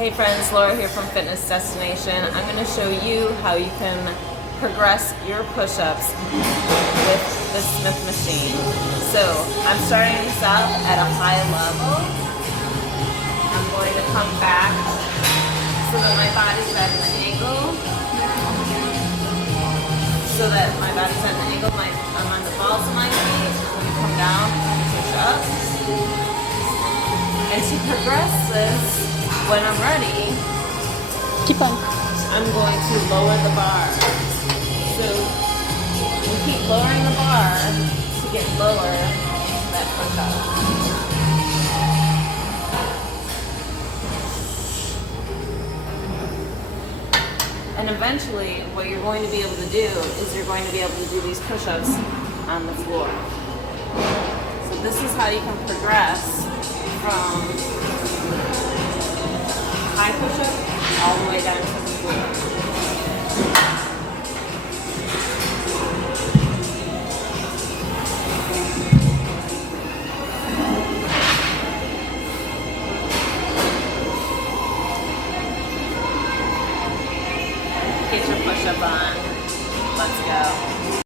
Hey friends, Laura here from Fitness Destination. I'm going to show you how you can progress your push-ups with the Smith machine. So I'm starting this out at a high level. I'm going to come back so that my body's at an angle. I'm on the balls of my feet. I'm going to come down and push up. And to progress this, when I'm ready, Keep on. I'm going to lower the bar. So we keep lowering the bar to get lower into that push-up. And eventually, what you're going to be able to do is you're going to be able to do these push-ups on the floor. So this is how you can progress from high push-up all the way down to the floor. Get your push-up on. Let's go.